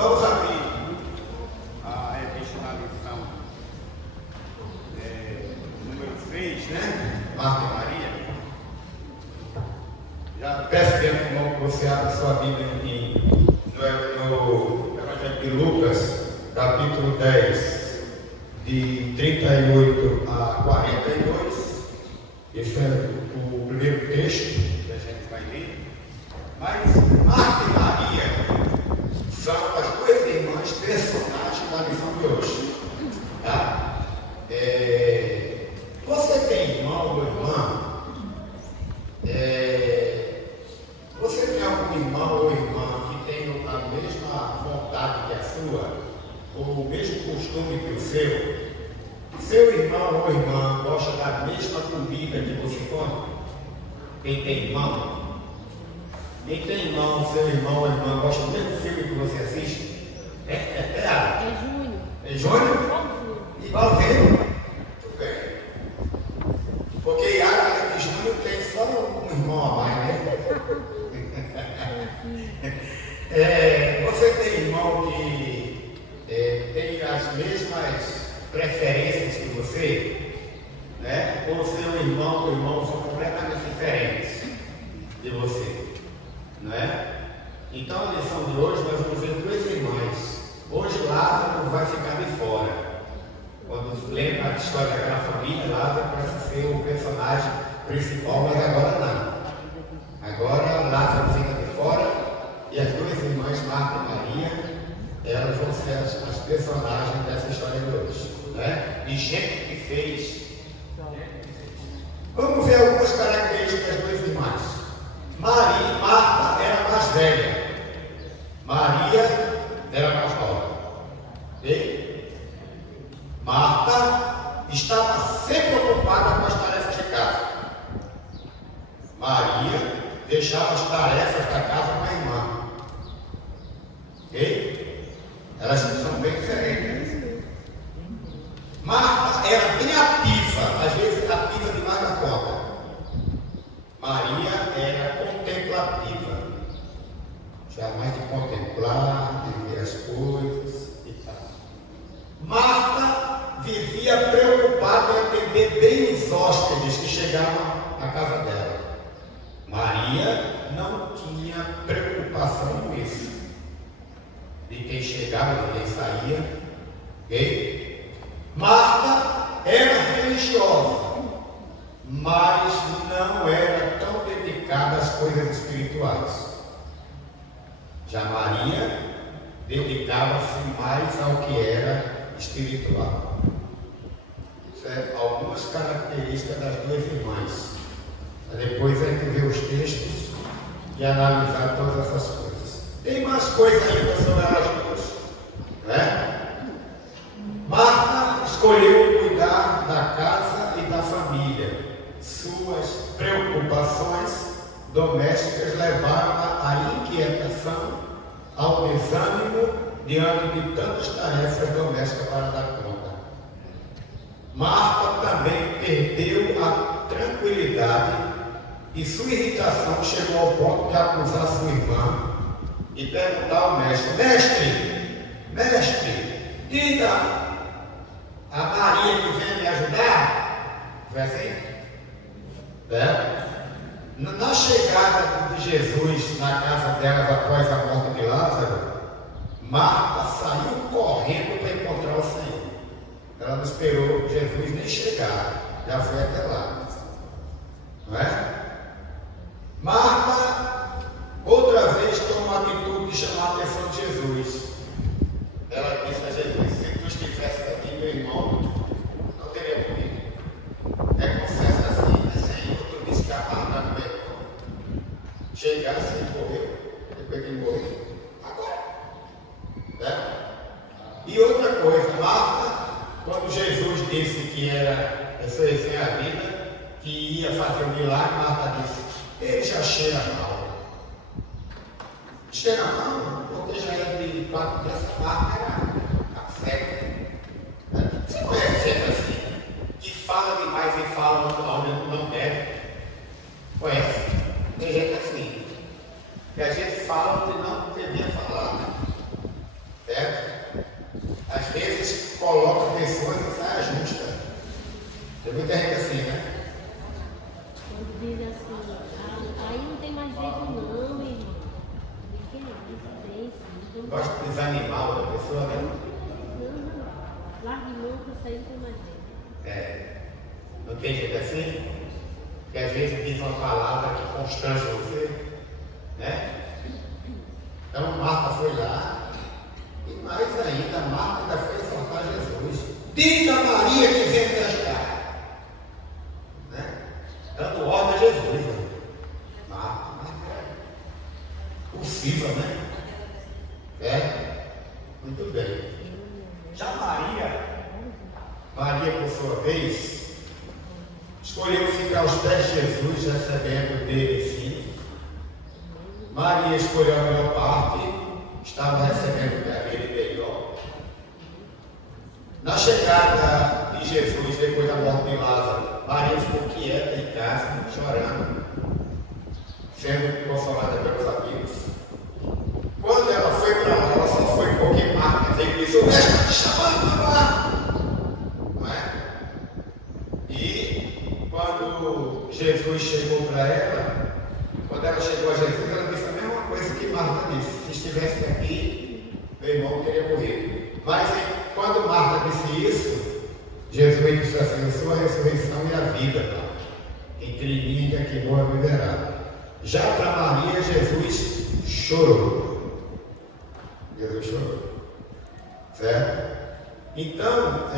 Vamos abrir a revista da lição número 6, né? Marta e Maria. Já peço tempo, irmão, que você abra sua Bíblia no Evangelho de Lucas, capítulo 10, de 38 a 42. Esse é o primeiro texto que a gente vai ler. Mas Marta e Maria são as duas irmãs personagens da lição de hoje. Tá? Você tem irmão ou irmã? Você tem algum irmão ou irmã que tem a mesma vontade que a sua? Ou o mesmo costume que o seu? Seu irmão ou irmã gosta da mesma comida que você come? Quem tem irmão? Quem tem irmão, seu irmão ou irmã gosta do mesmo filme que você assiste? É Júnior. É Júnior? Igualzinho? Muito bem. Porque Iago e Júnior tem só um irmão a mais, né? Você tem irmão que tem as mesmas preferências que você? Né? Ou seu irmão ou irmão são completamente diferentes de você? Né? Então a lição de hoje nós vamos ver duas irmãs. Hoje Lázaro vai ficar de fora. Quando lembra a história daquela família, Lázaro parece ser o personagem principal, mas agora não. Agora Lázaro fica de fora e as duas irmãs, Marta e Maria, elas vão ser as personagens dessa história de hoje. Né? De gente que fez. Vamos ver algumas características das duas irmãs. Marta era mais velha, Maria era mais nova. E Marta estava sempre ocupada com as tarefas de casa. Maria deixava as tarefas da casa com a irmã. E elas são bem diferentes. Marta era bem ativa, às vezes ativa demais da conta. Maria era contemplativa, jamais de contemplar, de ver as coisas e tal. Marta vivia preocupada em atender bem os hóspedes que chegavam na casa dela. Maria não tinha preocupação com isso, de quem chegava, de quem saía. Okay? Marta era religiosa, mas não era tão dedicada às coisas espirituais. Já Maria dedicava-se mais ao que era espiritual. Certo? Algumas características das duas irmãs. Depois a gente vê os textos e analisar todas essas coisas. Tem mais coisas ainda sobre elas duas. Né? Marta escolheu cuidar da casa e da família. Suas preocupações domésticas levaram-a à inquietação, ao desânimo diante de tantas tarefas domésticas para dar conta. Marta também perdeu a tranquilidade e sua irritação chegou ao ponto de acusar sua irmã e perguntar ao mestre: Mestre, diga a Maria que vem me ajudar? Foi assim? Na chegada de Jesus na casa delas após a morte de Lázaro, Marta saiu correndo para encontrar o Senhor. Ela não esperou Jesus nem chegar, já foi até lá. Não é? Marta, outra vez, tomou a atitude de chamar a atenção de Jesus. Ela disse a Jesus: se tu estivesse aqui, meu irmão não teria morrido. Confessa assim, Senhor, tu disse que a Marta não é. Chegasse e morreu, depois que morreu. Agora. Né? E outra coisa, Marta, quando Jesus disse que era ressurreição a vida, que ia fazer um milagre, Marta disse: ele já cheira mal. Cheira mal, porque já era de 4 dias, essa Marta era cega. Você conhece gente assim, que fala demais e fala onde não deve? Conhece? Tem gente assim, que a gente fala onde não devia falar. gosta de desanimar outra pessoa, né? Não. Largue mão que eu saí com mais jeito. Não tem jeito assim? Que às vezes diz uma palavra que constrange você, né? Então Marta foi lá, e mais ainda, Marta ainda foi exaltar Jesus. Diga a Maria que vem me ajudar. Né? Dando ordem a Jesus. Né? Marta, possível, né? Muito bem. Já Maria, por sua vez, escolheu ficar aos pés de Jesus, recebendo dele ensino. Maria escolheu a melhor parte, estava recebendo daquele melhor. Na chegada de Jesus, depois da morte de Lázaro, Maria ficou quieta em casa, chorando, sendo consolada pelos amigos. Quando ela foi para lá, ela só foi porque Marta veio e disse: o mestre está te chamando para lá. Não é? E quando Jesus chegou para ela, quando ela chegou a Jesus, ela disse a mesma coisa que Marta disse: se estivesse aqui, meu irmão teria morrido. Mas quando Marta disse isso, Jesus disse assim: eu sou a ressurreição e a vida, Marta. Entre mim e a que morre viverá. Já para Maria, Jesus chorou. Jesus chorou. Certo? Então,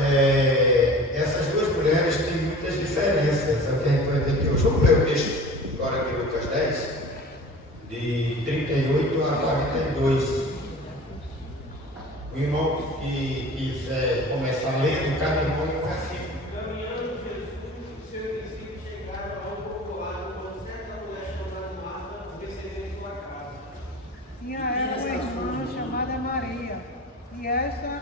essas duas mulheres têm muitas diferenças. É o que a gente vai ver aqui hoje. Vamos ler o texto agora aqui, Lucas 10, de 38 a 42. O irmão que quiser começar lendo, cada irmão um versículo. Caminhando Jesus e seus discípulos chegaram a um povoado quando certa mulher chamada Marta recebeu em sua casa. Tinha ela uma irmã chamada Maria, e esta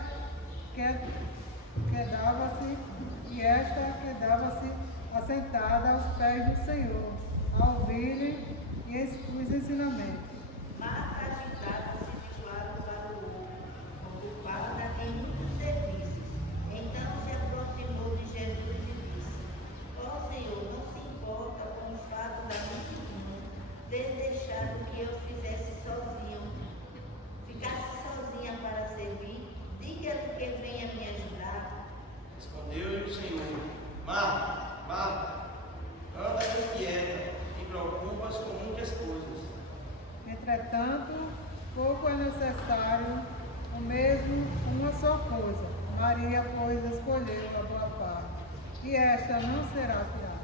quedava-se assentada aos pés do Senhor, a ouvir-lhe e os ensinamentos. Marta agitava-se de um lado para o outro, ocupada em muitos serviços. Então se aproximou de Jesus e disse: ó Senhor, não se importa com o fato da minha irmã ter deixado que eu ficasse sozinha para servir? Diga-lhe que venha me ajudar. Respondeu-lhe o Senhor: Marta, Marta, anda inquieta e preocupas com muitas coisas. Entretanto, pouco é necessário, o mesmo uma só coisa. Maria, pois, escolheu a boa parte, e esta não será tirada.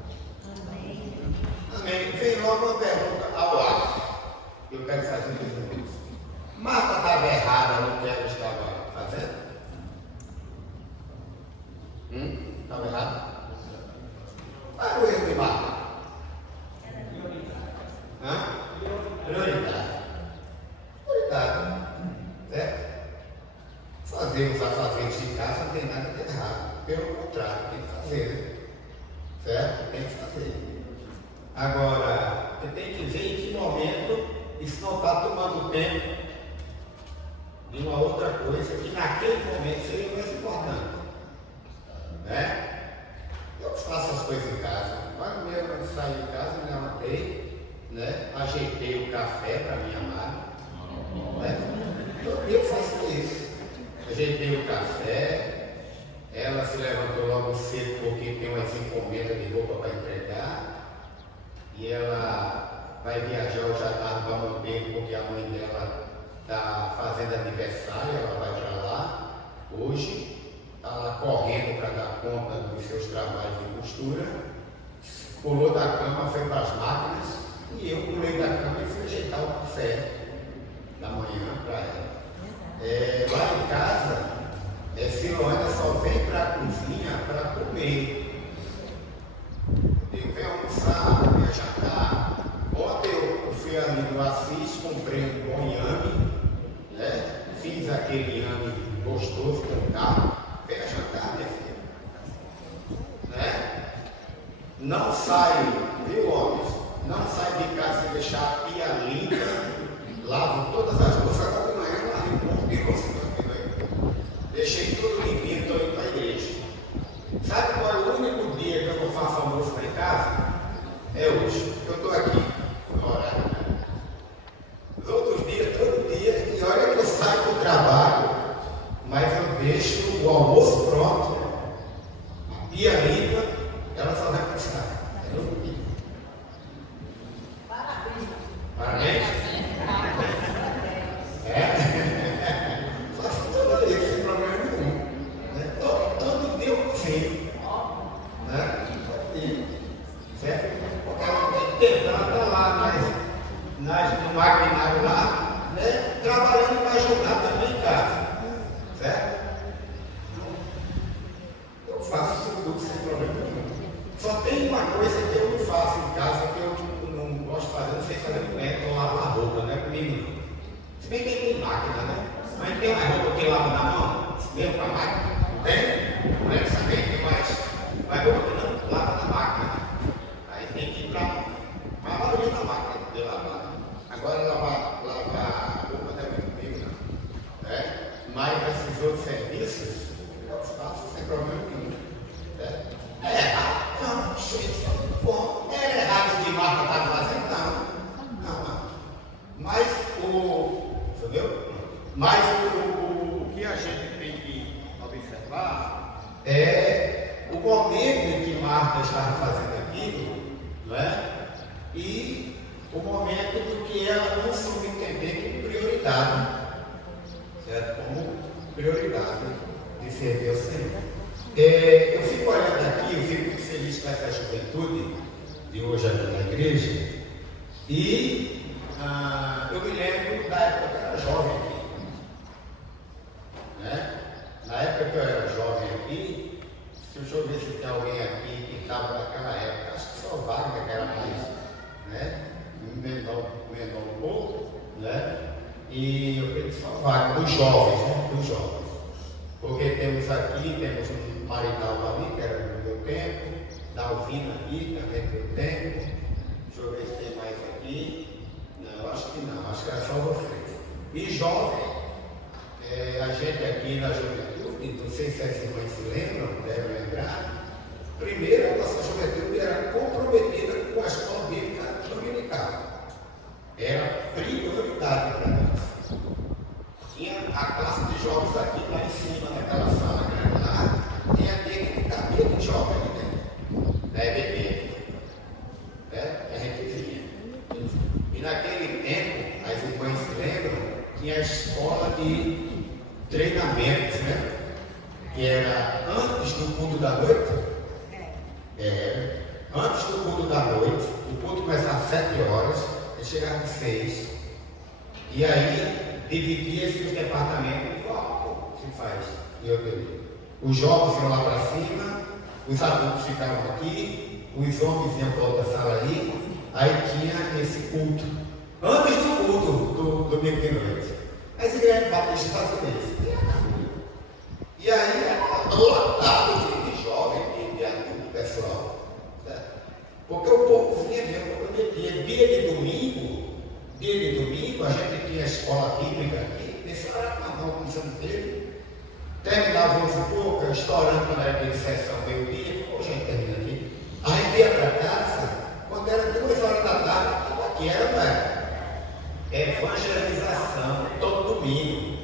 Amém. Amém. Vem logo uma pergunta ao ar. Eu quero fazer isso. Marta estava errada no que ela estava fazendo? Estava errada? Qual era o erro de Marta? Prioridade. Certo? Fazer os afazeres de casa não tem nada de errado. Pelo contrário, tem que fazer. Certo? Tem que fazer. Agora, você tem que ver em que momento isso não está tomando tempo de uma outra coisa que naquele momento seria mais importante. Né? Eu faço as coisas em casa. Quando mesmo eu saí de casa, me levantei, né? Ajeitei o café para minha amada. Né? Todo dia eu faço isso. Ajeitei o café, ela se levantou logo cedo porque tem umas encomendas de roupa para entregar. E ela vai viajar hoje à tarde para Monteiro porque a mãe dela está fazendo aniversário, ela vai para lá hoje. Está lá correndo para dar conta dos seus trabalhos de costura, pulou da cama, foi para as máquinas, e eu pulei da cama e fui ajeitar o café da manhã para ela. Lá em casa, Silônia só vem para a cozinha para comer. Eu venho almoçar, venho jantar. Ontem eu fui ali no Assis, comprei um bom inhame, né? Fiz aquele inhame gostoso com carne. Venha jantar, minha filha. Né? Não sai, viu, homens? Não sai de casa sem deixar a pia limpa. Lavo todas as louças. Agora de manhã eu lavei um monte de louça. Deixei tudo limpinho, estou indo para a igreja. Sabe qual é o único dia que eu não faço almoço lá em casa? É hoje. Eu estou aqui no horário. Os outros dias, todo dia, e olha que eu saio do o almoço pronto, a pia limpa, ela só vai pensar. Parabéns. Faço tudo isso sem problema nenhum. Né? Todo dia eu cozinho. Né? Certo? Porque ela tem tempo, ela está lá no maquinário lá, né? Trabalhando para ajudar também em casa. Certo? Eu faço tudo sem problema nenhum. Só tem uma coisa que eu não faço em casa que eu não gosto de fazer, não sei fazer com é lavar roupa, não é comigo não. Se bem que tem máquina, né? Mas tem uma roupa que lava na mão, mesmo com a máquina, não tem? Não é que também tem mais roupa que não lava na máquina. Aí tem que ir para a maioria da máquina de lavar. Agora lavar roupa não é muito comigo não. Mas esses outros serviços, eu faço sem problema nenhum. Não, bom, era errado de Marta estar fazendo, não. Mas o que a gente tem que observar é o momento em que Marta estava fazendo aquilo, não é? E o momento em que ela não soube entender como prioridade, certo? Como prioridade de servir ao Senhor. Eu fico olhando aqui, eu fico muito feliz com essa juventude de hoje aqui na igreja e eu me lembro da época que eu era jovem aqui. Né? Na época que eu era jovem aqui, deixa eu ver se tem alguém aqui que estava naquela época, acho que só o Wagner que era mais, né? Emendou um pouco, né? E eu creio que só o Wagner, dos jovens, né? Dos jovens. Porque temos um Marinaldo ali, que era do meu tempo, Dalvina aqui, também do meu tempo. Deixa eu ver se tem mais aqui. Não, acho que não, acho que era só vocês. E jovem, a gente aqui na juventude, não sei se as irmãs se lembram, devem lembrar, primeiro a nossa juventude era comprometida com a escola bíblica dominical. Era prioridade para nós. Tinha a classe de jovens aqui lá em cima, naquela sala grande lá, tinha aquele que cabia de jovem ali dentro, da EBP. A gente vinha. E naquele tempo, as irmãs se lembram, tinha a escola de treinamentos, né? Que era antes do culto da noite. Antes do culto da noite, o culto começava às 7 horas, ele chegava às 6. E aí, dividia-se os departamentos igual se faz em outro dia. Os jovens iam lá para cima, os adultos ficavam aqui, os homens iam para outra sala ali, aí tinha esse culto. Antes do culto do domingo de noite. As igrejas batistas faziam isso. E aí era lotado de jovem, de adulto, pessoal. Certo? Porque o povo vinha mesmo prometia. Dia de domingo, a gente tinha a escola bíblica aqui, esse era uma começando dele. Terminava 11h pouco, estourando quando era de sessão meio-dia, hoje a gente termina aqui. A gente ia para casa, quando era 2 horas da tarde, estava aqui, era, não era? Evangelização, todo domingo.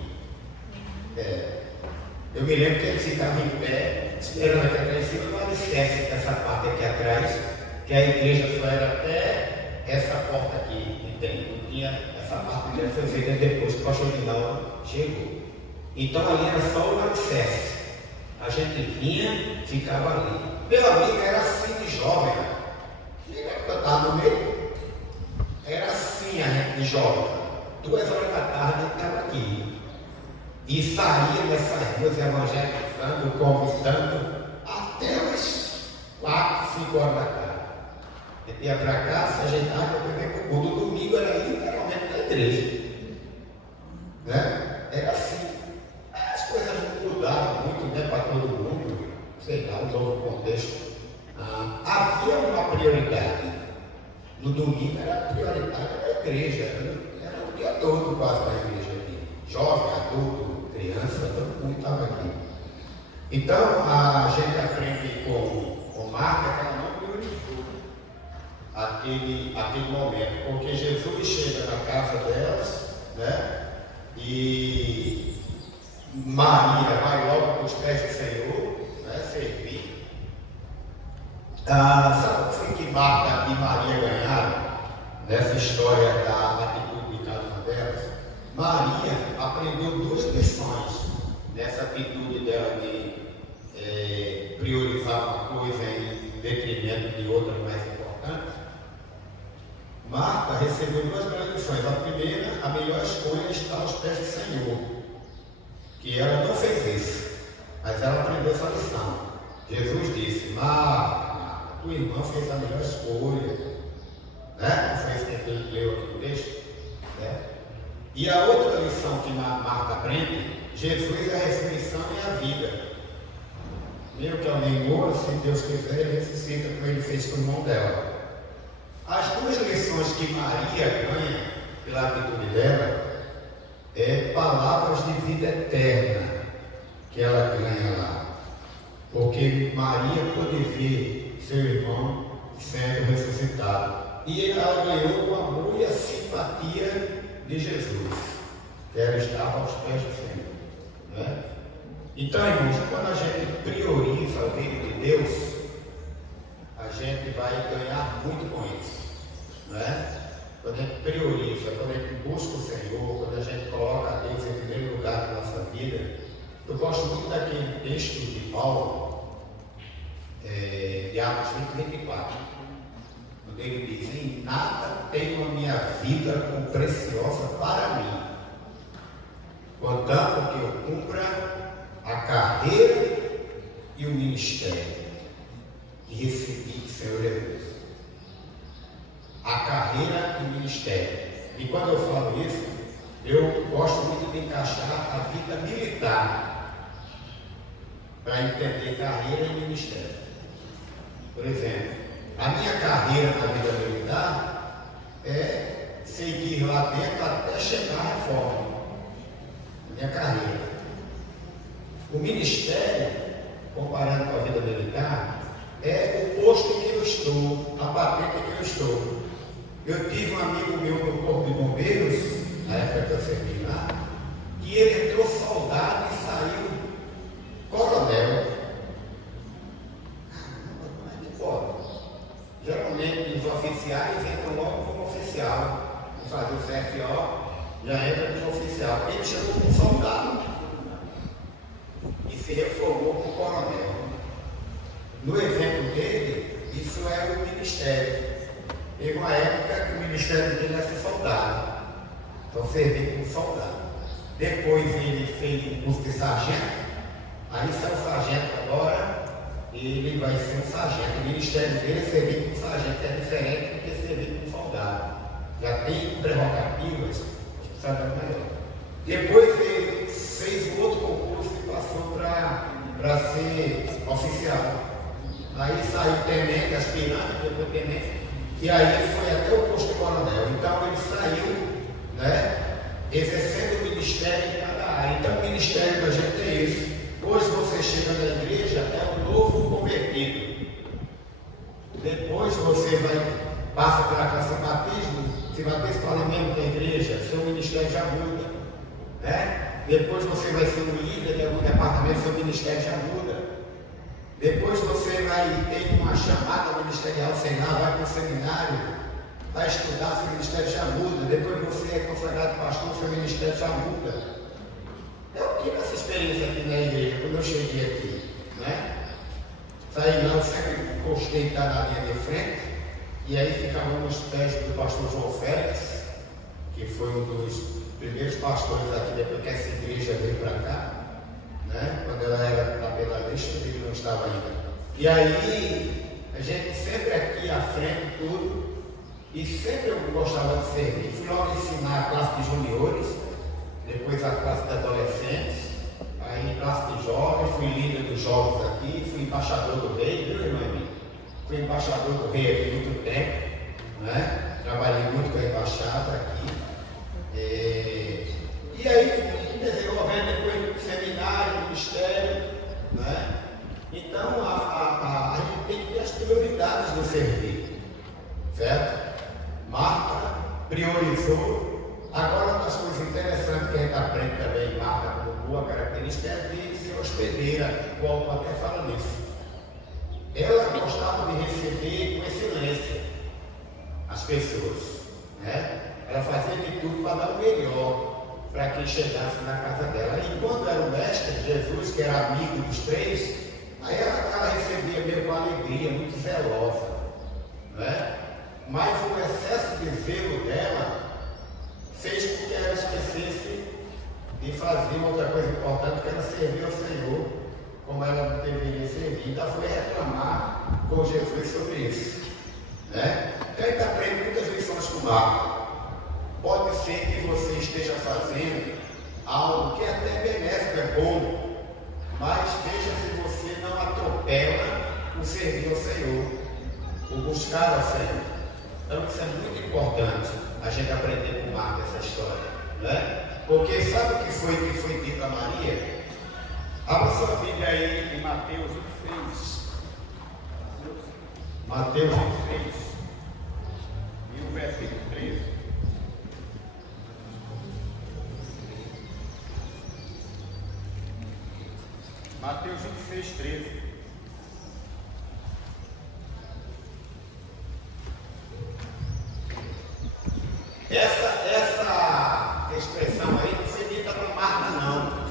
Eu me lembro que a gente ficava em pé, esperando aqui atrás em cima, não alicerce essa parte aqui atrás, que a igreja só era até essa porta aqui, entende? Não tinha essa parte que foi feita depois que o pastor Guinaldo chegou. Então ali era só o alicerce. A gente vinha, ficava ali. Meu amigo era assim de jovem, né? Eu estava no meio. Era assim a gente de jovem. 2 horas da tarde eu estava aqui. E saía dessas ruas evangelizando, convidando, até umas 4, 5 horas da tarde. A gente ia para cá, se ajeitava para ver o culto. Domingo era literalmente na igreja. Né? Era assim. As coisas mudaram muito, né, para todo mundo. Sei lá, um novo contexto. Havia uma prioridade. No domingo era a prioridade da igreja. Era o dia todo quase na igreja aqui. Jovem, adulto, criança, todo mundo estava aqui. Então a gente aprende com Marta que ela não priorizou aquele momento, porque Jesus chega na casa delas, né? E Maria vai logo para os pés Sabe o que foi que Marta e Maria ganharam nessa história da atitude de cada uma delas? Maria aprendeu duas lições nessa atitude dela de priorizar uma coisa em detrimento de outra mais importante. Marta recebeu duas grandes lições. A primeira, a melhor escolha está aos pés do Senhor, que ela não fez isso, mas ela aprendeu essa lição. Jesus disse: Marta, tua irmã fez a melhor escolha, né? Não foi isso que ele leu aqui no texto, né? E a outra lição que Marta aprende: Jesus é a ressurreição e a vida. Mesmo que alguém morra, se Deus quiser, ele ressuscita, como ele fez com o irmão dela. As duas lições que Maria ganha pela atitude dela é palavras de vida eterna que ela ganha lá, porque Maria pôde ver seu irmão sendo ressuscitado e ela ganhou o amor e a simpatia de Jesus, que ela estava aos pés do Senhor, né? Então, irmãos, quando a gente prioriza o reino de Deus, a gente vai ganhar muito com isso, né? Quando a gente prioriza, quando a gente busca o Senhor, quando a gente coloca a Deus em primeiro lugar na nossa vida. Eu gosto muito daquele texto de Paulo, de Atos 20:24, onde ele diz: em nada tenho a minha vida como preciosa para mim, contanto que eu cumpra a carreira e o ministério que recebi do Senhor Jesus. A carreira e o ministério. E quando eu falo isso, eu gosto muito de encaixar a vida militar para entender carreira e ministério. Por exemplo, a minha carreira na vida militar é seguir lá dentro até chegar à reforma. A minha carreira. O ministério, comparando com a vida militar, é o posto em que eu estou, a patente em que eu estou. Eu tive um amigo meu no Corpo de Bombeiros, na época que eu servi lá, que ele entrou soldado e saiu coronel. Como é que pode? Geralmente os oficiais entram logo como oficial, não faz o CFO, já entra como oficial. Ele chegou como soldado e se reformou como coronel. No exemplo dele, isso é o ministério. Teve uma época que o ministério dele era ser soldado, então serviu como soldado. Depois ele fez um curso de sargento, aí saiu sargento agora, ele vai ser um sargento. O ministério dele é servir como sargento, que é diferente do que servir como soldado. Já tem prerrogativas, responsabilidade maior. Depois ele fez um outro concurso e passou para ser oficial. Aí saiu tenente, aspirante, depois tenente. E aí foi até o posto de coronel. Então ele saiu, né, exercendo o ministério em cada área. Então o ministério da gente é esse. Hoje você chega na igreja, é um novo convertido. Depois você passa pela classe de batismo, se bater com o alimento da igreja, seu ministério já muda, né? Depois você vai ser um líder de algum departamento, seu ministério já muda. Depois você vai ter uma chamada ministerial, sei lá, vai para o seminário, vai estudar, seu ministério já muda. Depois você é consagrado pastor, seu ministério já muda. Eu tive essa experiência aqui na igreja, quando eu cheguei aqui, né? Saí lá, eu sempre gostei de estar na linha de frente, e aí ficava nos pés do pastor João Félix, que foi um dos primeiros pastores aqui, depois que essa igreja veio para cá. Né? Quando ela era pela lista, ele não estava ainda. E aí, a gente sempre aqui à frente, tudo, e sempre eu gostava de servir. Fui logo ensinar a classe de juniores, depois a classe de adolescentes, aí classe de jovens, fui líder dos jovens aqui, fui embaixador do rei, viu, irmã minha? Fui embaixador do rei aqui muito tempo, né? Trabalhei muito com a embaixada aqui. E aí, desenvolvendo depois seminário, ministério, né? Então a gente tem que ter as prioridades do servir, certo? Marta priorizou. Agora, uma das coisas interessantes que a gente aprende também, Marta, como boa característica, é de ser hospedeira. O Paulo até fala nisso. ela gostava de receber com excelência as pessoas, né? Ela fazia de tudo para dar o melhor para quem chegasse na casa dela. E quando era o mestre Jesus, que era amigo dos três, aí ela recebia meio com alegria, muito zelosa, né? Mas o excesso de zelo dela fez com que ela esquecesse de fazer uma outra coisa importante, que era servir ao Senhor como ela não deveria servir. Então foi reclamar com Jesus sobre isso, né? Então a gente aprende muitas lições com Marta. Pode ser que você esteja fazendo algo que é até benéfico, é bom, mas veja se você não atropela o servir ao Senhor, o buscar ao Senhor. Então isso é muito importante a gente aprender com Marta essa história, né? Porque sabe o que foi dito a Maria? Abra sua Bíblia aí em Mateus 26. Mateus 26 e o versículo 13. Mateus 26, 13. Essa expressão aí não foi dita para Marta, não.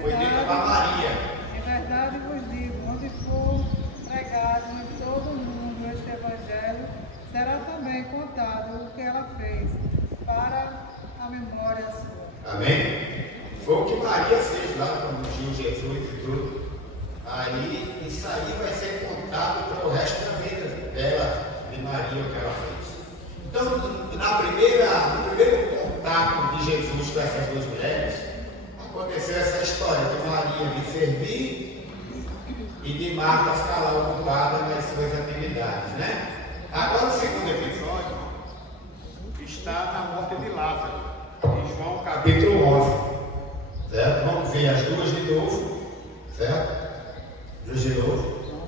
Foi dita para Maria. Em verdade vos digo, onde for pregado em todo o mundo este evangelho, será também contado o que ela fez, para a memória sua. Amém? Foi o que Maria fez lá quando tinha Jesus e tudo. Aí isso aí vai ser contado para o resto da vida dela, de Maria, o que ela fez. Então, no primeiro contato de Jesus com essas duas mulheres, aconteceu essa história de Maria vir servir e de Marta ficar lá ocupada nas suas atividades, né? Agora, o segundo episódio está na morte de Lázaro, em João capítulo 11. Certo? Vamos ver as duas de novo, certo? Duas de novo.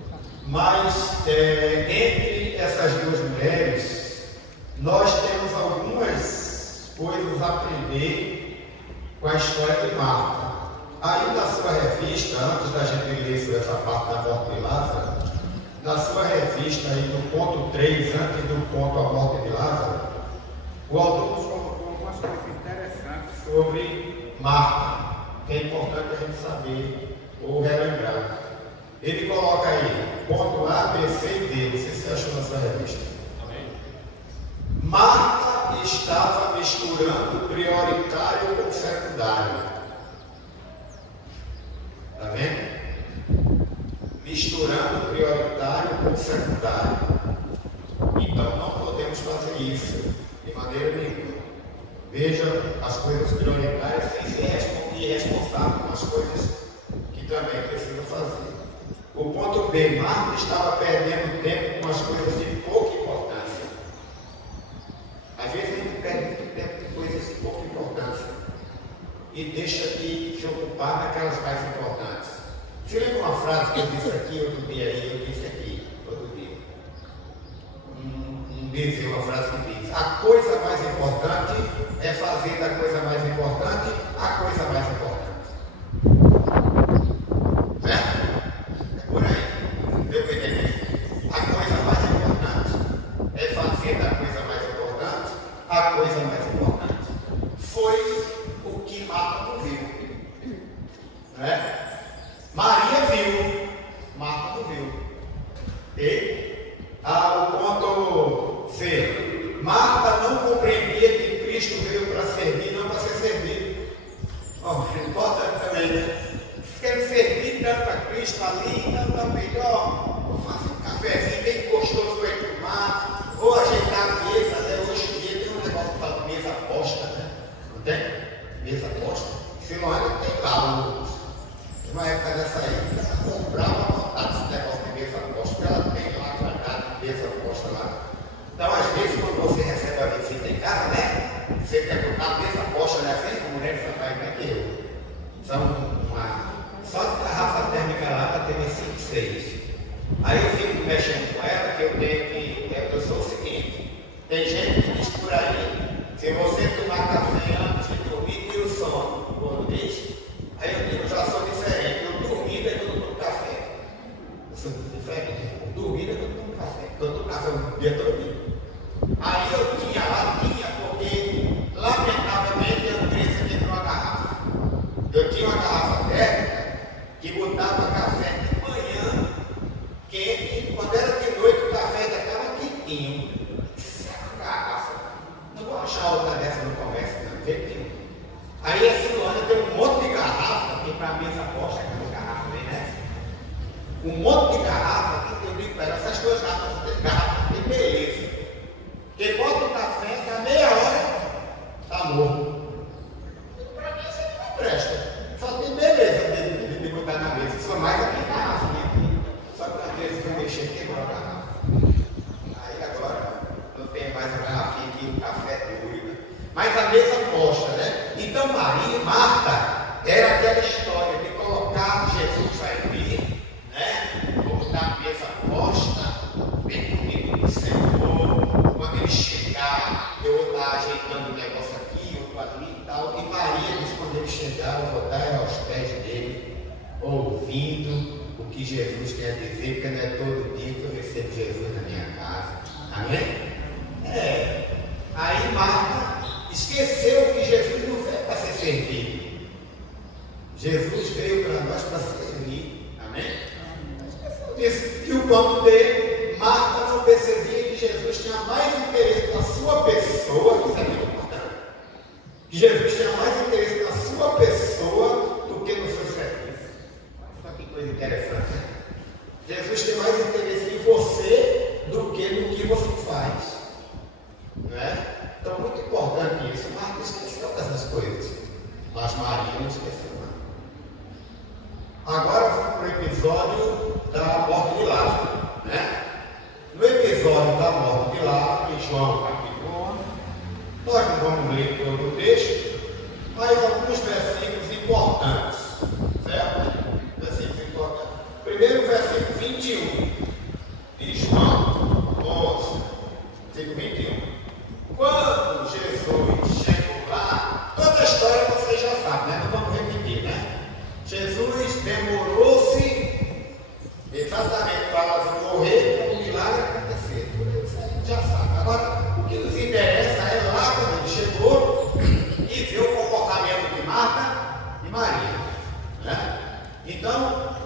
Mas entre essas duas mulheres, nós temos algumas coisas a aprender com a história de Marta. Aí na sua revista, antes da gente ler sobre essa parte da morte de Lázaro, na sua revista aí no ponto 3, antes do ponto a morte de Lázaro, o autor nos colocou algumas coisas interessantes sobre Marta, que é importante a gente saber ou relembrar. Ele coloca aí, ponto A, B, C e D. Não sei se você achou na sua revista. Amém. Marta estava misturando o prioritário com o secundário. Está vendo? Misturando o prioritário com o secundário. Então não podemos fazer isso de maneira nenhuma. Veja as coisas prioritárias sem ser irresponsável com as coisas que também precisam fazer. O ponto B, Marta estava perdendo tempo com as coisas de pouca importância. Às vezes a gente perde muito tempo com coisas de pouca importância e deixa de se ocupar naquelas mais importantes. Você lembra uma frase que eu disse aqui outro dia aí, eu disse aqui outro dia? Uma frase que diz: a coisa mais importante é fazer da coisa mais importante a coisa mais importante. Certo? É por aí. Deu para entender? A coisa mais importante é fazer da coisa mais importante a coisa mais importante. Foi o que Marta não viu. Né? Maria viu, Marta não viu. E o ponto C, Marta não compreendia que Cristo veio para servir, não para ser servido. Importante também, né? Quero servir tanto a Cristo ali, então é melhor. Vou fazer um cafezinho bem gostoso para ir tomar, vou ajeitar a mesa, né? Hoje em dia tem um negócio de mesa posta, né? Não tem? Mesa posta. Se não é, não tem lá. Uma época dessa aí, ela comprava à vontade esse negócio de mesa posta, porque ela tem lá guardado mesa posta lá. Então, às vezes, quando você recebe a visita em casa, né? Você quer botar a mesa posta, né? Assim como mulher de pai, como é que eu? Só de garrafa térmica lá, ela teve 5, 6. Aí eu fico mexendo com ela, que eu tenho que. Eu sou o seguinte: tem gente que mistura aí. Se você tomar café antes de dormir, tira o sono. Quando diz, aí eu digo, já sou diferente. Eu dormindo é que eu tomo café. Eu sou diferente. para a mesa posta, aquelas garrafas aí, né? Um monte de garrafa que eu digo para ela, essas duas garrafas de beleza. Quem bota o café, dá meia hora, está morto. Para mim isso aqui não presta. Só tem beleza de botar na mesa. Só mais aqui garrafa, né? Só que às vezes eu mexer aqui quebrou a garrafa. Aí agora não tem mais a garrafinha aqui, o café duro. Mas a mesa posta, né? Então Marta era aquela história de colocar Jesus vai vir, né? Botar a mesa posta, bem comigo do Senhor. Quando ele chegar, eu vou estar ajeitando um negócio aqui, outro ali e tal. E Maria disse quando ele chegar, eu vou estar aos pés dele, ouvindo o que Jesus tem a dizer, porque não é todo dia que eu recebo Jesus na minha casa. Amém? Aí Marta esqueceu que Jesus não veio para ser servido. Jesus veio para nós para servir. Amém? Esqueceu disso. E o ponto dele, Marta não percebia que Jesus tinha mais interesse na sua pessoa, isso é muito importante. Que Jesus tinha mais interesse na sua pessoa do que no seu serviço. Olha que coisa interessante, né? Jesus tem mais interesse em você do que no que você faz. Não é? Então, muito importante isso. Marta esqueceu dessas coisas, mas Maria não esqueceu, não. Agora vamos para o episódio da morte de Lázaro, né? No episódio da morte de Lázaro, em João capítulo 11, nós não vamos ler todo o texto, mas alguns versículos importantes, certo? Versículos importantes. Primeiro, versículo 21 de João 11, versículo 21. Quando Jesus chegou lá, toda a história vocês já sabem, né? Não vamos repetir, né? Jesus demorou-se exatamente para Lázaro morrer para o milagre acontecer. Tudo isso a gente já sabe. Agora, o que nos interessa é lá quando ele chegou e ver o comportamento de Marta e Maria, né? Então,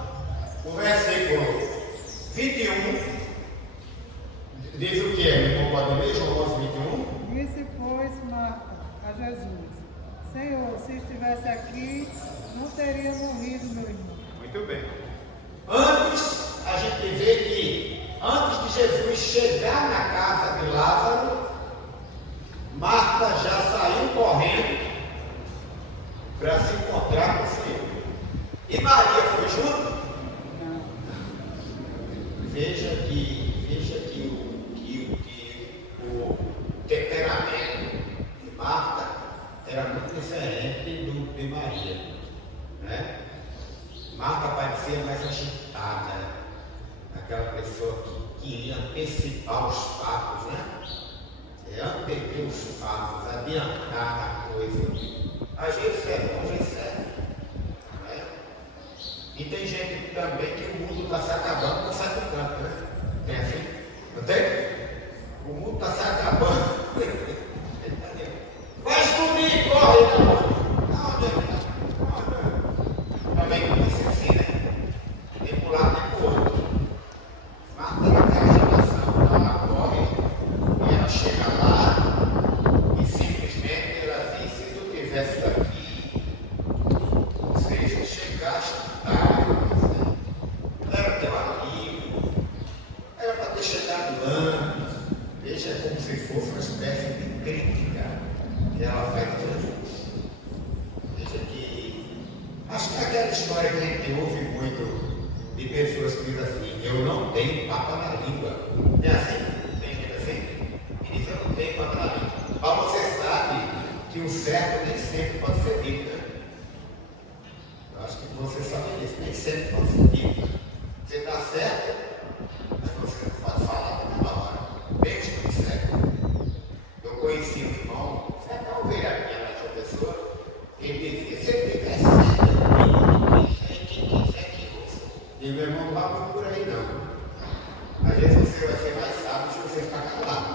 o versículo 21 diz o que é? Não pode ler, João 11, 21. Disse, pois, Marta a Jesus: Senhor, se estivesse aqui, não teria morrido meu irmão. Muito bem. Antes, a gente vê que, antes de Jesus chegar na casa de Lázaro, Marta já saiu correndo para se encontrar com o Senhor. E Maria foi junto? Não. Veja que o temperamento de Marta era muito diferente do de Maria, né? Marta parecia mais agitada, aquela pessoa que queria antecipar os fatos, né? Antever os fatos, adiantar a coisa. Às vezes é bom, às vezes é, né? E tem gente também que o mundo está se acabando, não sai do canto, né? Tem assim? Não tem? O mundo está se acabando. Vai explodir, corre! Não. Também começa assim, né? Nem para um lado, nem para o outro. Marta era aquela agitação. Ela corre e ela chega lá e simplesmente ela diz: se tu estivesse aqui, ou seja, chegaste tarde, não era teu amigo, era para ter chegado antes. Veja como se fosse uma espécie de crítica que ela faz a Jesus. Veja que acho que é aquela história que a gente ouve muito de pessoas que dizem assim: eu não tenho papo na língua. É assim? Tem gente assim? E diz: eu não tenho papo na língua. Mas você sabe que o certo nem sempre pode ser dito, né? Eu acho que você sabe disso, nem sempre pode ser dito. Você está certo, mas você não pode falar na mesma hora. Beijo do céu. Eu conheci um irmão, você não veio aqui na sua pessoa, ele dizia: se eu tivesse certo, quem quiser que você. E meu irmão, não vá por aí não. Às vezes você vai ser mais sábio se você ficar calado.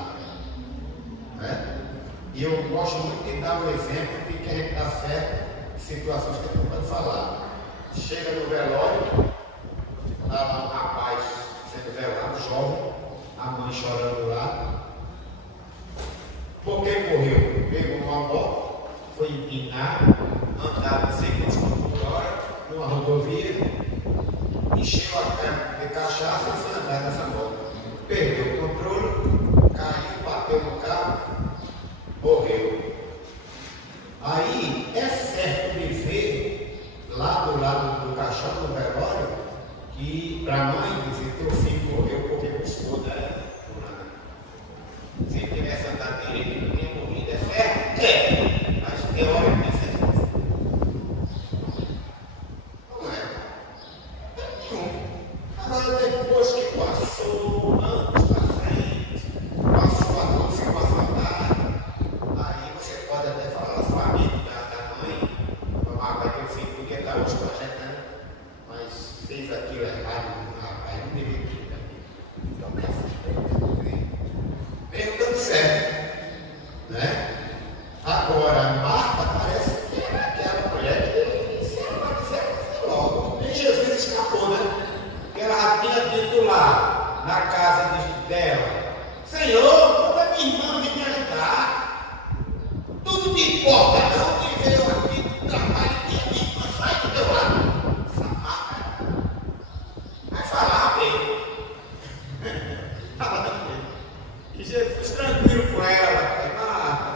Né? E eu gosto muito de dar um exemplo de que a gente está certo em situações que a gente não pode falar. Chega no velório, está lá um rapaz sendo velado, jovem, a mãe chorando lá. Por que morreu? Pegou uma moto, foi empinar, andava 100 km por hora, no lado do caixão, do velório, que para a mãe dizer que teu filho morreu porque custou, né? Se ele tivesse andado direito, ele não tinha morrido, é certo? É, mas teoricamente é certo. Não é? Agora, depois que passou, anos para frente, passou a noite, passou a tarde, aí você pode até falar as famílias da mãe, vai ter o filho porque está hoje projetando, mas fez aquilo errado, rapaz, não deveria ter aquilo. Então, mesmo dando certo, né? Agora, Marta parece que era aquela mulher que se ela logo. Nem Jesus escapou, né? Que ela já tinha dito lá, na casa dela: Senhor, manda minha irmã vir me ajudar. Tudo te importa, não? Que veio aqui, trabalho e minha irmã sai do teu lado. Essa Marta vai falar bem. Fala bem. E Jesus tranquilo com ela.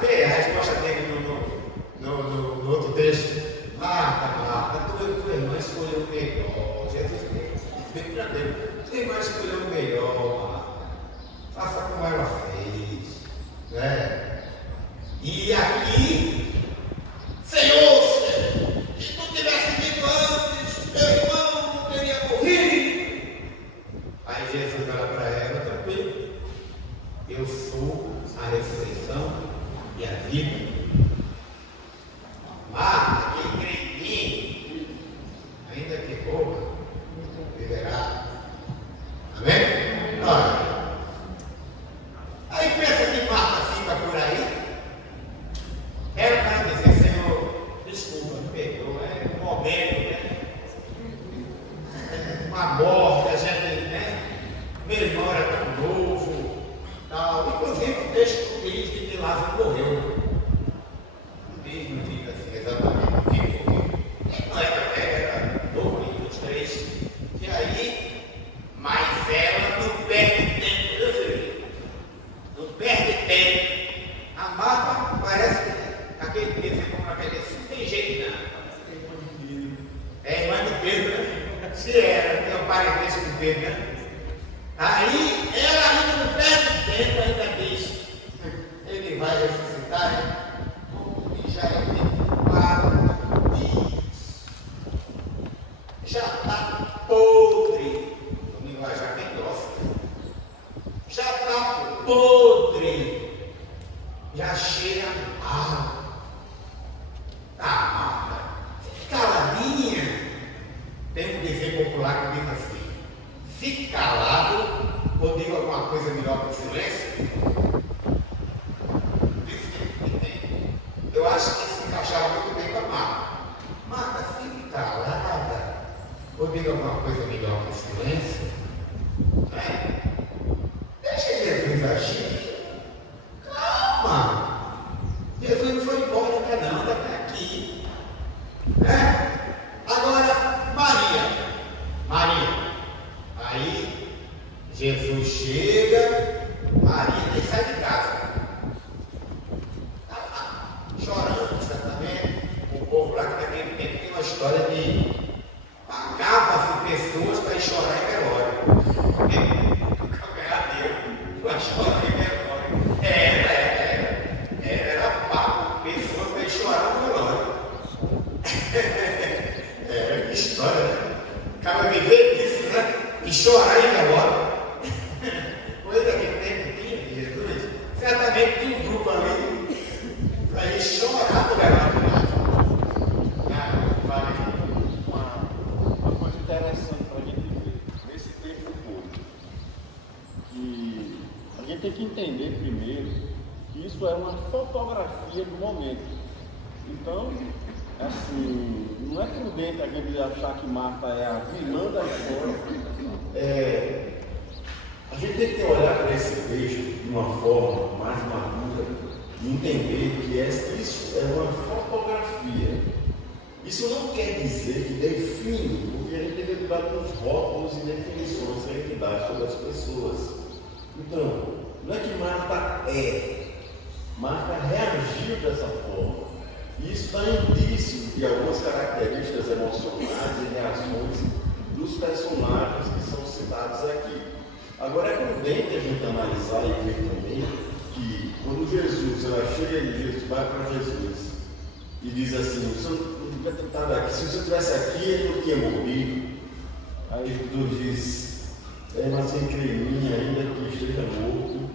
Vê a resposta dele no outro texto. Marta, tua irmã escolheu o melhor. Jesus bem tranquilo. Tua irmã escolheu o melhor, Marta. Faça como ela fez. Né? E aqui, Senhor, se tu tivesse dito antes, meu irmão não teria morrido. Aí Jesus olha para ela, tranquilo. Eu sou a ressurreição e a vida. Marta, quem crê em mim, ainda que morra, viverá. Amém? Olha. Aí pensa que Marta fica por aí. Ela vai dizer: Senhor, desculpa, me perdoa, é um momento, né? Uma morte, a gente, né? Meu irmão era tão novo. Inclusive o texto diz que Lázaro morreu. Não diz assim exatamente quem morreu. Não era velho, era novo, uns 3. E aí, mas ela não perde tempo, viu, filho? Não perde tempo. A Marta parece que aquele desenho como aquele assim, não tem jeito não. É irmã de Pedro, né? Se era, tem um parentesco com Pedro, né? Aí ela ainda não perde tempo, ainda diz: ele vai ressuscitar, né? E já é 4 dias. Já está podre. No linguajar bem grosso. Já está podre. Já cheira mal. Marta, fique caladinha. Tem um desenho popular que diz assim: fique calado ou diga alguma coisa melhor que o silêncio. Eu acho que se encaixava muito bem com a Marta. Marta, fique calada ou diga alguma coisa melhor que o silêncio. É? Deixa Jesus agir. Calma. Jesus não foi embora ainda não, está aqui. Né? Agora, Maria. Aí, Jesus chega, Maria nem sai de casa. Está lá, chorando, certamente. O povo lá que naquele tempo tem uma história de pagava-se pessoas para ir chorar em velório. Para ganhar Deus, para chorar em velório. Era pago pessoas para ir chorar no velório. Que história, né? Acaba viver disso, né? E chorar em velório. Coisa que tempo tinha de Jesus. Certamente tinha um grupo ali para ele chorar no velório. Uma coisa interessante para a gente ver nesse tempo todo, que a gente tem que entender primeiro que isso é uma fotografia do momento. Então, assim, não é prudente a gente achar que Marta é a vilã da história. A gente tem que olhar para esse texto de uma forma mais madura e entender que isso é uma fotografia. Isso não quer dizer que define, porque a gente tem que dar uns rótulos e definições que a gente dá sobre as pessoas. Então, não é que Marta Marta reagiu dessa forma. E isso dá indício e algumas características emocionais e reações dos personagens que são citados aqui. Agora é prudente a gente analisar e ver também que quando Jesus, ela chega e Jesus vai para Jesus e diz assim, o senhor não vai tentar daqui, se o senhor estivesse aqui, ele não tinha morrido. Aí Jesus diz, mas quem crê em mim, ainda que esteja morto,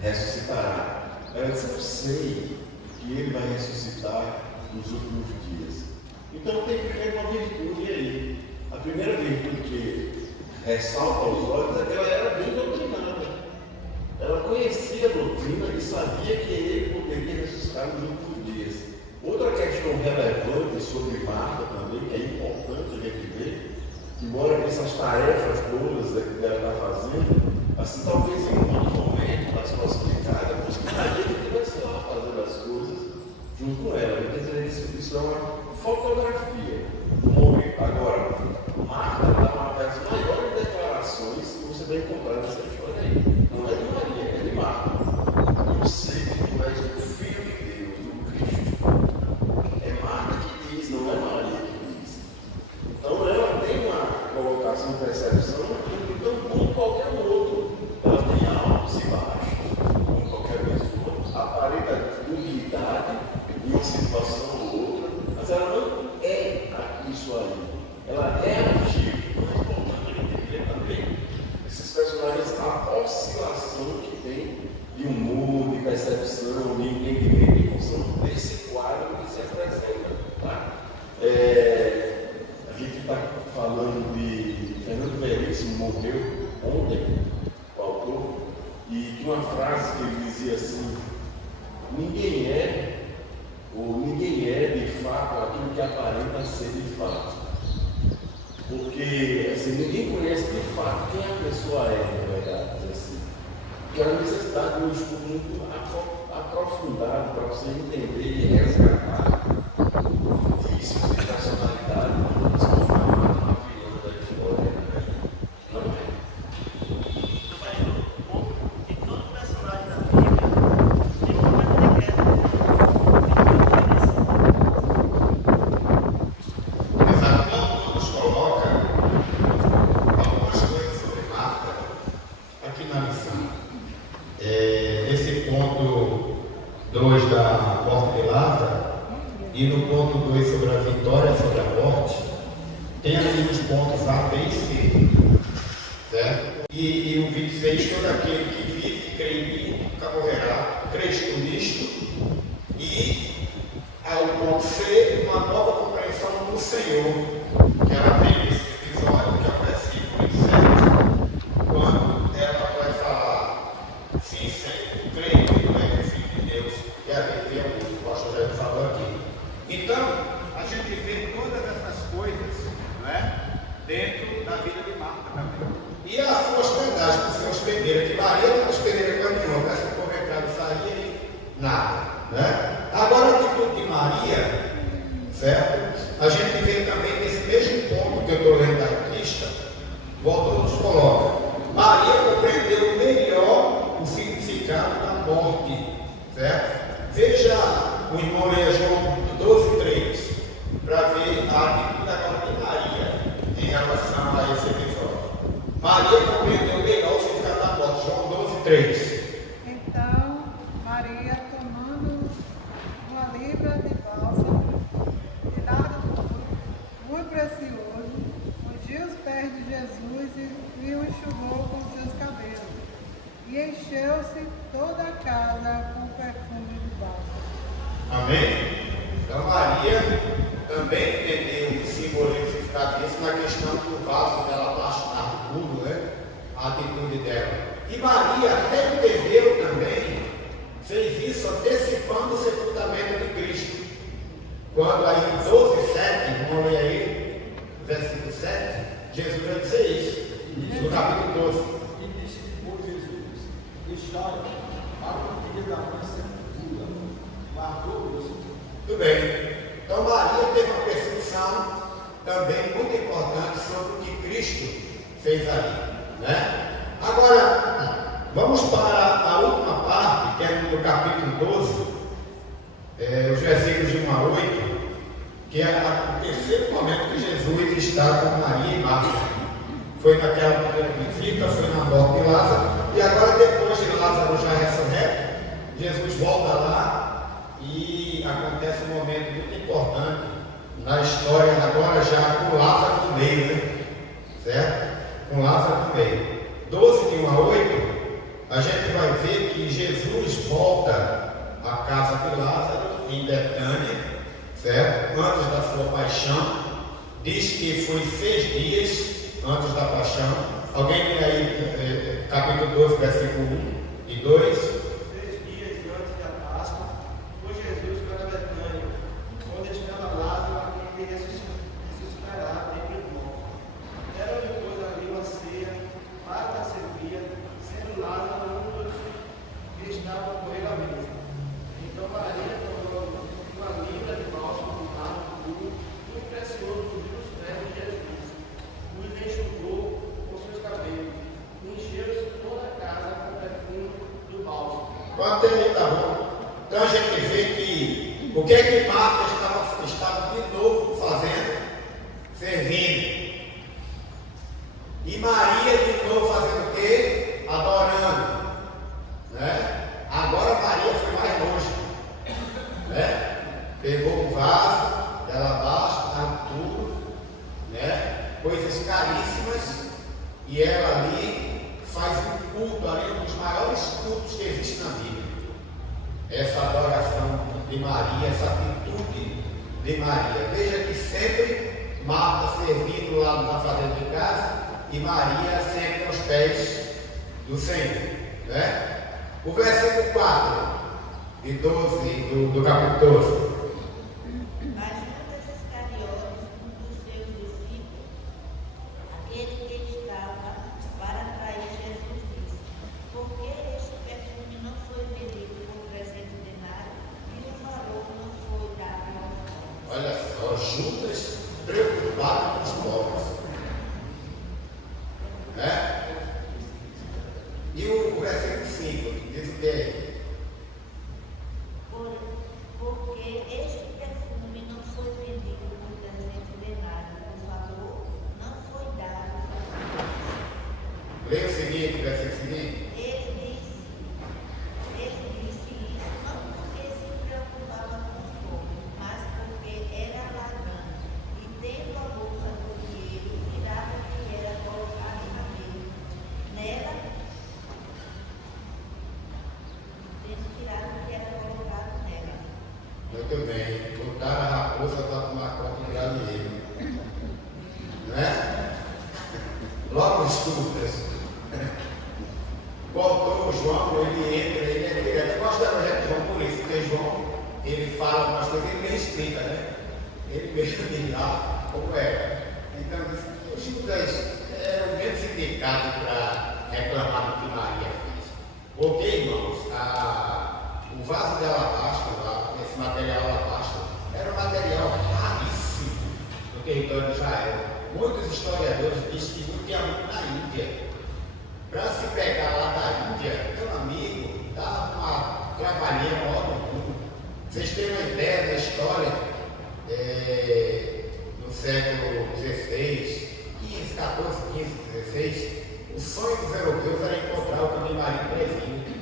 ressuscitará. Ela diz, eu sei que ele vai ressuscitar nos últimos dias. Então tem primeiro uma virtude aí. A primeira virtude que ressalta aos olhos é que ela era bem doutrinada. Ela conhecia a doutrina e sabia que ele poderia ressuscitar nos últimos dias. Outra questão relevante sobre Marta também, que é importante a gente ver, embora essas tarefas todas que ela está fazendo, assim, talvez em um outro momento, nas próximas casas, a gente estivesse lá fazendo as coisas junto com ela. Isso é uma fotografia do momento. Agora, Marta dá uma das maiores declarações que você vai encontrar nessa história aí. Não é de Maria, é de Marta. Eu sei que tu és o Filho de Deus, o Cristo. É Marta que diz, não é Maria que diz. Então ela tem uma colocação, percepção, então como qualquer outro. Ela tem altos e baixos, como qualquer pessoa. Aparenta humildade em uma situação ou outra, mas ela não é isso aí. Ela é ativa. Então é importante a gente ver também esses personagens, a oscilação que tem de humor, de percepção, de entendimento em função desse quadro que se apresenta. Tá? A gente está falando de Fernando Veríssimo, morreu ontem, o autor, e de uma frase que ele dizia assim: ninguém é de fato aquilo que aparenta ser de fato. Porque assim, ninguém conhece de fato quem a pessoa é, na verdade. Assim. Porque há uma necessidade de um estudo muito aprofundado para você entender e resgatar indícios de personalidade, transformar uma vilã da história. Não é? De todo personagem da Bíblia, tem uma coisa de guerra. Exato. Paulo nos coloca algumas coisas sobre Marta aqui na lição. Nesse ponto 2 da morte de Lázaro e no ponto 2 sobre a vitória sobre a morte, tem ali os pontos A, B e C. Certo? E o 26, todo aquele que vive e crê em mim nunca morrerá. Cresto nisto. E ao ponto C, uma nova compreensão do Senhor, que ela tem nesse episódio, que é o versículo 7, quando ela vai falar, sim, Senhor, creio que tu és o Filho de Deus, que a gente vê o pastor já falou aqui. Então, a gente vê todas essas coisas, não é? Dentro da vida de Marta também. E a sua hospedagem, que são hospedeiras, que Maria não é hospedeira com nenhuma, parece que o povo entrava e saía e nada, né? Agora a atitude de Maria, certo? A gente vê também nesse mesmo ponto que eu estou lendo da lista, o autor nos coloca, Maria compreendeu melhor o significado da morte, certo? Veja o irmão leia João 12:3, para ver a atitude agora de Maria em relação a esse episódio. Maria compreendeu melhor o significado da morte, João 12:3. Então, Maria, tomando uma libra de bálsamo, tirado do ouro, muito precioso, ungiu os pés de Jesus e o enxugou com seus cabelos. E encheu-se toda a casa com perfume de bálsamo. Amém? Então Maria também entendeu o simbolismo significativo na questão do vaso dela apaixonar puro, né? A atitude dela. E Maria até entendeu também, fez isso antecipando o sepultamento de Cristo. Quando aí em 12:7, vamos ler aí, versículo 7, Jesus vai dizer isso, no capítulo 12. E disse depois Jesus: deixai para o dia da minha sepultura. Guardou isso. Tudo bem. Então Maria teve uma percepção também muito importante sobre o que Cristo fez ali, né? Agora, vamos para a última parte, que é no capítulo 12, os versículos de 1 a 8, que é o terceiro momento que Jesus está com Maria e Marta. Foi naquela primeira visita, foi na morte de Lázaro, e agora depois de Lázaro já ressurreto, Jesus volta lá e acontece um momento muito importante na história, agora já com Lázaro no meio, né? Certo? Com Lázaro no meio. 12, de 1 a 8, a gente vai ver que Jesus volta à casa de Lázaro, em Betânia, certo? Antes da sua paixão. Diz que foi 6 dias antes da paixão. Alguém tem aí capítulo 12, versículo 1 e 2? 6 dias antes da Páscoa, foi Jesus para Betânia, onde estava Lázaro, a quem ele ressuscitará dentre os mortos. Era depois ali uma ceia, Marta servia, sendo Lázaro um dos que estavam com ele à mesa. Então Maria tomou uma libra de bálsamo puro, muito precioso, ungiu os pés de Jesus, os enxugou com seus cabelos, e encheu toda a casa com o perfume do bálsamo. Quanto ele está bom? Então a gente vê que o que é que Marta estava de novo fazendo? Servindo. E Maria de novo fazendo o quê? Adorando. Né? Agora Maria foi mais longe. Né? Pegou um vaso de alabastro, tudo, né? Coisas caríssimas, e ela ali faz um culto, ali um dos maiores cultos que existe na Bíblia. Essa adoração de Maria, essa atitude de Maria. Veja que sempre Marta servindo lá na fazenda de casa e Maria sempre aos pés do Senhor. Né? O versículo 4 e 12 do capítulo 12. Mas Judas Iscariotes, um dos seus discípulos, aquele que estava para trair Jesus, disse: por que este perfume não foi vendido por 300 denários e o valor não foi dado aos pobres? Olha só, Judas preocupado com os pobres. Né? E o versículo 5 diz o que? Porque este perfume não foi vendido por 300 denários, o valor não foi dado aos pobres. Leia o seguinte, o versículo seguinte. Ele disse isso não porque se preocupava com os pobres, mas porque era ladrão, e tendo a bolsa do dinheiro, tirava o que era colocado na mesa. Nela, tendo tirado o que era colocado nela. Muito bem, botaram a raposa para tomar conta do galinheiro. Né? Logo os Judas. Voltou o João, ele entra, ele é direto. Eu gosto da projeto de João por isso, porque João, ele fala algumas coisas, ele nem explica, né? Ele mesmo diz lá como é. Então, os Judas eram bem sindicados para reclamar do que Maria fez. Porque, irmãos, o vaso de alabastro lá, esse material alabastro, era um material raríssimo no território de Israel. Muitos historiadores dizem que não tinha muito na Índia. Para se pegar lá da Índia, meu amigo, dá uma trabalheira maior do mundo. Vocês terem uma ideia da história, no século XVI, 15, 14, 15, 16, o sonho dos europeus era encontrar o caminho marinho presídio,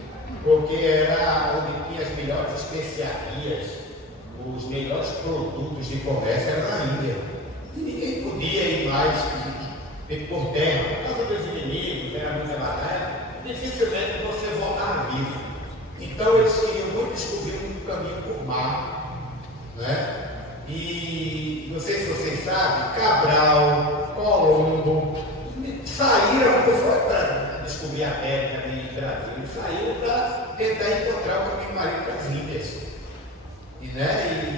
porque era onde tinha as melhores especiarias, os melhores produtos de comércio eram na Índia. E ninguém podia ir mais por terra, por causa dos inimigos, era muita batalha, dificilmente você voltava vivo. Então eles queriam muito descobrir um caminho por mar, né? E não sei se vocês sabem, Cabral, Colombo, saíram, não foi para descobrir a América nem o Brasil, eles saíram para tentar encontrar o caminho marinho para as Índias. E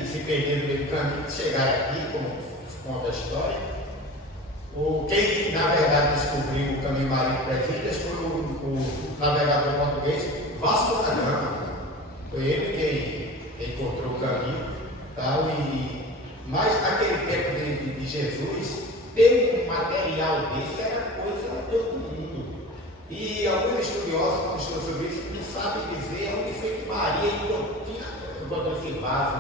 se perderam no meio do caminho, chegaram aqui, como conta a história. Quem, na verdade, descobriu o caminho marinho para as Índias foi o navegador português Vasco da Gama. Foi ele quem encontrou o caminho. Tal, mas naquele tempo de Jesus, ter um material desse era coisa de todo mundo. E alguns estudiosos, quando estudam sobre isso, não sabem dizer onde foi que Maria encontrou esse vaso.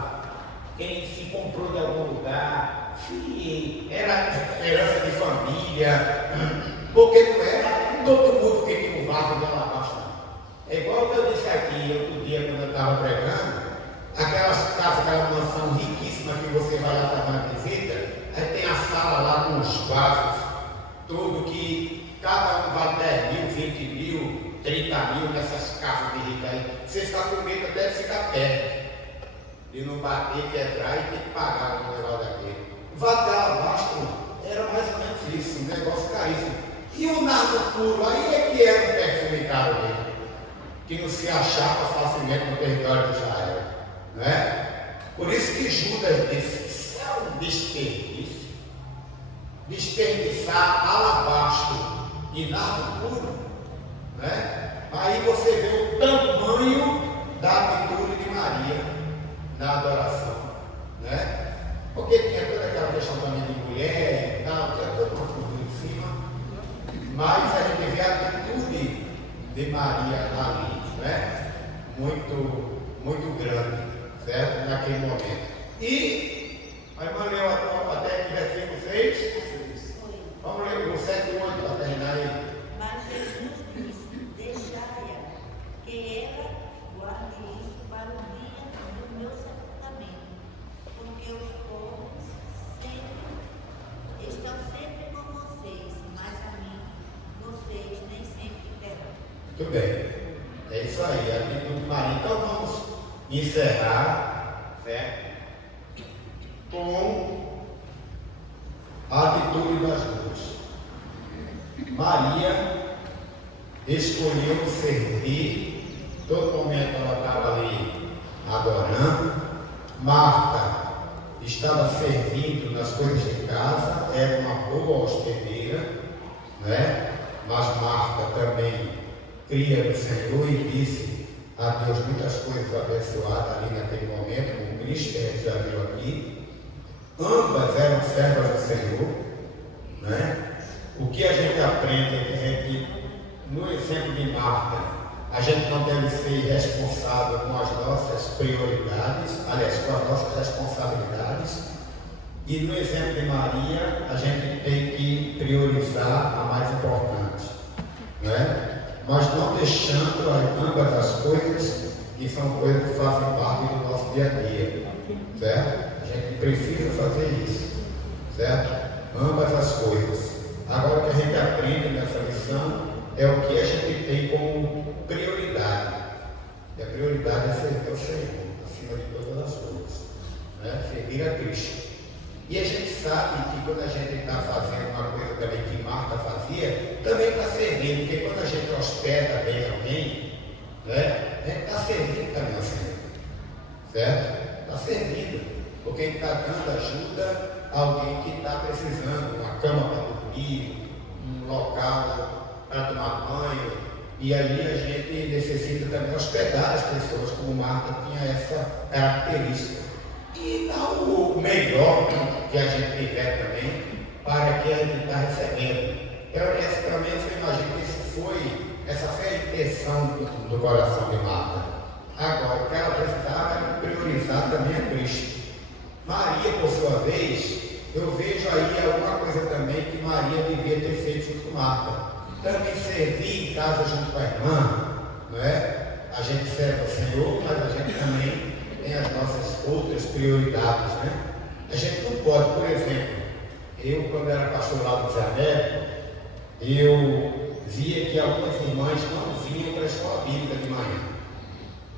quem se comprou de algum lugar, se era herança de família, porque não era todo mundo que tinha um vaso de alabastro. É igual que eu disse aqui outro dia quando eu estava pregando, aquelas casas, aquela mansão riquíssima que você vai lá fazer uma visita, aí tem a sala lá com os vasos, tudo que cada um vale 10 mil, 20 mil, 30 mil nessas casas de rica aí. Você está com medo até de ficar perto, de não bater, quebrar e ter que pagar um negócio daquele. O vaso de alabastro era mais ou menos isso, um negócio caríssimo. E o nardo puro, aí é que era um perfume caro mesmo, que não se achava facilmente no território de Israel. Não é? Por isso que Judas disse, isso é um desperdício. Desperdiçar alabastro e nardo puro. Não é? Aí você vê o tamanho da atitude de Maria na adoração. Não é? Porque tinha toda aquela questão também de mulher e tal, tinha toda uma coisa em cima. Mas a gente vê a atitude de Maria ali, não é? Muito grande. Certo? Naquele momento. E a irmã leu até aqui versículo 6. Vamos ler o 7 e 8 para terminar aí. Mas Jesus disse: deixai-a, que ela guarde isso para o dia do meu sepultamento, porque os povos estão sempre com vocês, mas a mim vocês nem sempre terão. Muito bem. É isso aí, a atitude de Maria. Então vamos encerrar, certo? Com a atitude das duas. Maria escolheu servir, todo momento ela estava ali adorando. Marta estava servindo nas coisas de casa, era uma boa hospedeira, né? Mas Marta também cria no Senhor e disse a Deus muitas coisas abençoadas ali naquele momento, como Cristo, que a gente já viu aqui. Ambas eram servas do Senhor, né? O que a gente aprende é que, no exemplo de Marta, a gente não deve ser responsável com as nossas prioridades, aliás, com as nossas responsabilidades. E no exemplo de Maria, a gente tem que priorizar a mais importante, né? Mas não deixando ambas as coisas que são coisas que fazem parte do nosso dia a dia, certo? A gente precisa fazer isso, certo? Ambas as coisas. Agora, o que a gente aprende nessa lição é o que a gente tem como prioridade. E a prioridade é servir ao Senhor, acima de todas as coisas, né? Servir a Cristo. E a gente sabe que quando a gente está fazendo uma coisa também que Marta fazia, também está servindo, porque quando a gente hospeda bem alguém, né, a gente está servindo também ao Senhor, certo? Está servindo, porque a gente está dando ajuda a alguém que está precisando, uma cama para dormir, um local para tomar banho, e ali a gente necessita também hospedar as pessoas, como Marta tinha essa característica. E dá o melhor que a gente tiver também para que a gente está recebendo. Essa também, eu imagino que essa foi a intenção do coração de Marta. Agora, o que ela precisava era priorizar também a Cristo. Maria, por sua vez, eu vejo aí alguma coisa também que Maria devia ter feito junto com Marta. Também servir em casa junto com a irmã, não é? A gente serve ao Senhor, mas a gente também tem as nossas outras prioridades, né? A gente não pode, por exemplo, eu quando era pastor lá do Zé Américo, eu via que algumas irmãs não vinham para a escola bíblica de manhã.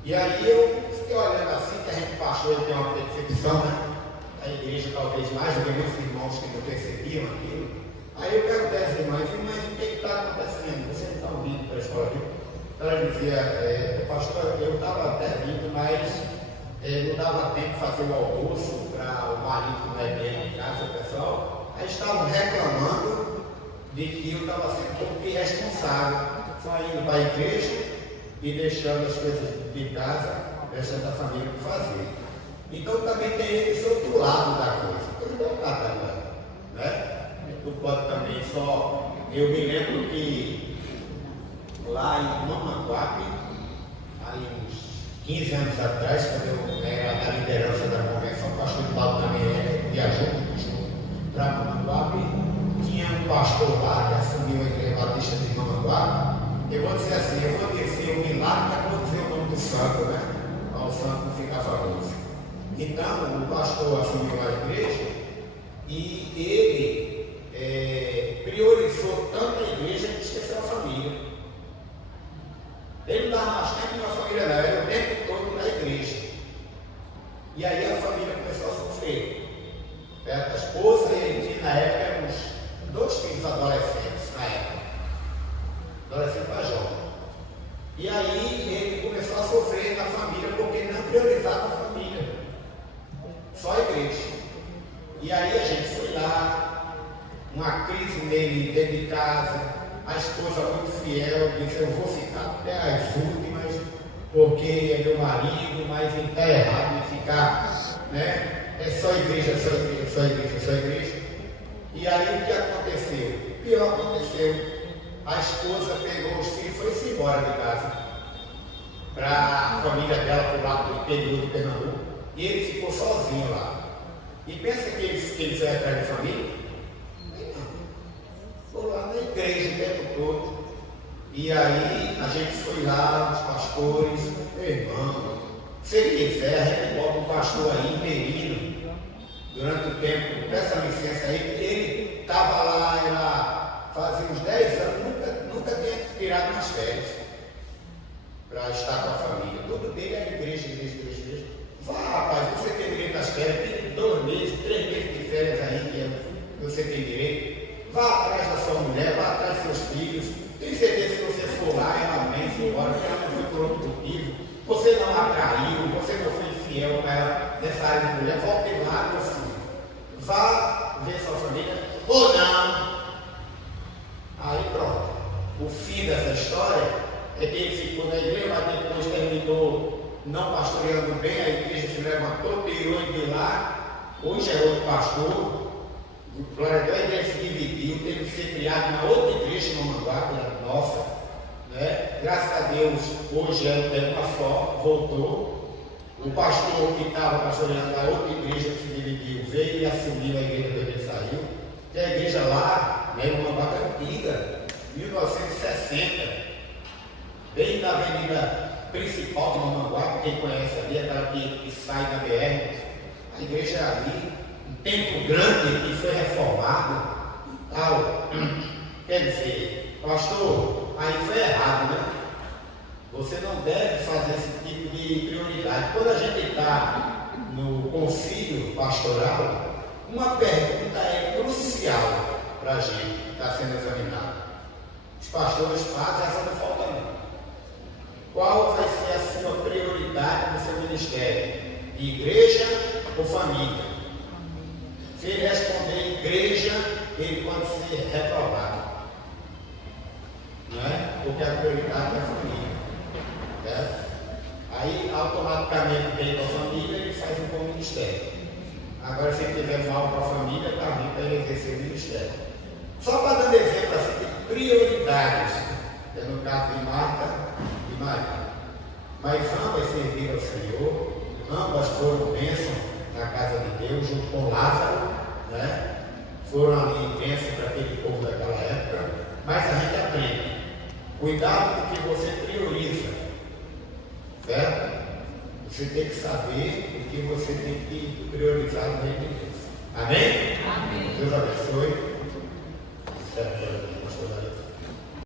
E aí eu fiquei olhando assim, que a gente pastor tem uma percepção, né? A igreja talvez mais do que muitos irmãos que não percebiam aquilo. Aí eu perguntei às irmãs, o que está acontecendo? Vocês não estão vindo para a escola bíblica? Ela dizia, pastor, eu estava até vindo, mas não dava tempo de fazer o almoço para o marido que não é bem em casa, o pessoal. Aí estavam reclamando de que eu estava sendo um pouco irresponsável, só indo para a igreja e deixando as coisas de casa, deixando a família para fazer. Então também tem esse outro lado da coisa. Tudo não está também, né? Não pode também só. Eu me lembro que lá em Mamaguape, aí uns 15 anos atrás, quando eu era da liderança da convenção, o pastor Paulo também viajou para Mamanguape. Tinha um pastor lá que assumiu a igreja batista de Mamanguape. Eu vou dizer assim, eu vou dizer o milagre, mas vou dizer o nome do santo, né? Para o santo não ficar famoso. Então, o pastor assumiu a igreja e ele priorizou tanto a igreja que esqueceu a família. Ele não dava mais tempo na família, não, era o tempo todo na igreja. E aí a família começou a sofrer. A esposa e ele tinha, na época, eram uns 2 filhos adolescentes, na época. Adolescente para jovem. E aí ele começou a sofrer na família porque não priorizava a família, só a igreja. E aí a gente foi lá, uma crise nele dentro de casa, a esposa muito fiel, disse, eu vou ficar até as últimas, porque é meu marido, mas ele está errado em ficar, né? É só igreja, só igreja, só igreja, só igreja. E aí o que aconteceu? O pior aconteceu. A esposa pegou os filhos e foi-se embora de casa para a família dela, para o lado do interior de Pernambuco, e ele ficou sozinho lá. E pensa que ele foi atrás de família? Não. Ficou lá na igreja o tempo todo. E aí a gente foi lá, os pastores, meu irmão, se ele quiser, a gente bota um pastor aí, interino, durante o tempo, peça licença aí, ele estava lá, fazia uns 10 anos, nunca tinha tirado umas férias para estar com a família. Tudo dele era igreja. Vá, rapaz, você tem direito às férias, tem 2 meses, 3 meses de férias aí que você tem direito. Vá atrás da sua mulher, vá atrás dos seus filhos. Tenho certeza que se você for lá, ela vem embora, porque ela não foi por outro motivo. Você não atraiu, você não foi fiel para ela nessa área de mulher. Volte lá, meu filho. Vá ver sua família ou não. Aí pronto. O fim dessa história é que ele ficou na igreja, mas depois terminou não pastoreando bem, a igreja se levantou, tirou ele de lá. Hoje é outro pastor. Glória a Deus, a igreja se dividiu, teve que ser criado uma outra igreja em Mamanguape, nossa. Né? Graças a Deus, hoje é uma só, voltou. O pastor que estava pastoreando a outra igreja que se dividiu veio e assumiu a igreja que ele saiu. Que a igreja lá, né, uma vaca antiga, 1960, bem na avenida principal de Mamanguape, quem conhece ali, aquela que sai da BR, a igreja é ali, um templo grande que foi reformado e tal. Quer dizer, pastor, aí foi errado, né? Você não deve fazer esse tipo de prioridade. Quando a gente está no concílio pastoral, uma pergunta é crucial para a gente que está sendo examinado. Os pastores fazem, essa não falta não. Qual vai ser a sua prioridade no seu ministério? Igreja ou família? Se ele responder igreja, ele pode ser reprovado. Não é? Porque a prioridade é a família. Certo? Aí, automaticamente, dentro da família, ele faz um bom ministério. Agora, se ele tiver mal para a família, está ruim para ele exercer o ministério. Só para dar exemplo assim, de prioridades, que é no caso de Marta e Maria. Mas ambas serviram ao Senhor, ambas foram bênção na casa de Deus, junto com Lázaro, né? Foram ali bênção para aquele povo daquela época. Mas a gente aprende. Cuidado com o que você prioriza. Certo? Você tem que saber o que você tem que priorizar no reino de Deus. Amém? Amém. Deus abençoe. Certo?